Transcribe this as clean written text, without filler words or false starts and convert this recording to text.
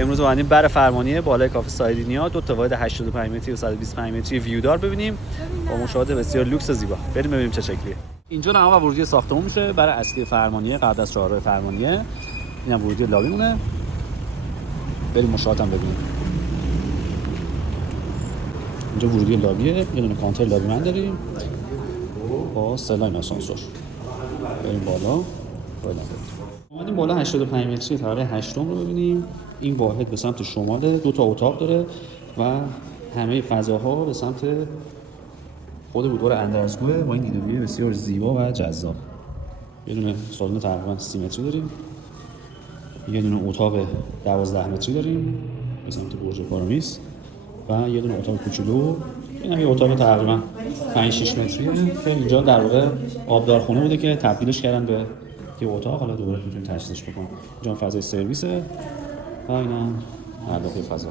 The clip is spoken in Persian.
امروز اومدیم بر فرمانیه بالای کافه سایدینیا، دو تا واحد 85 متری و 125 متری ویو دار ببینیم با مشاهده بسیار لوکس و زیبا. بریم ببینیم چه شکلیه. اینجا نما و ورودی ساختمون میشه برای اصلی فرمانیه قبل از چهارراه فرمانیه. اینم ورودی لابی مونه. بریم مشاهده هم ببینیم. اینجا ورودی لابیه، یه دونه کانتر لابی من داریم با سلاین آسانسور. بریم بالا. اومدیم بالا 85 متری طبقه 8 رو ببینیم. این واحد به سمت شمال، دو تا اتاق داره و همه فضاها به سمت خود بودوار اندرزگوه با این دیدویی بسیار زیبا و جذاب. یه دونه سالن تقریبا 30 متری داریم. یه دونه اتاق 12 متری داریم به سمت برج پارامیس و یه دونه اتاق کوچولو. این هم یه اتاق تقریبا 5-6 متریه که اینجا در واقع آبدارخونه بوده که تبدیلش کردن به یه اتاق. حالا دوباره میتونید تجهیزش بکنید. اینجا فضای سرویسه و اینا علاقه فضا.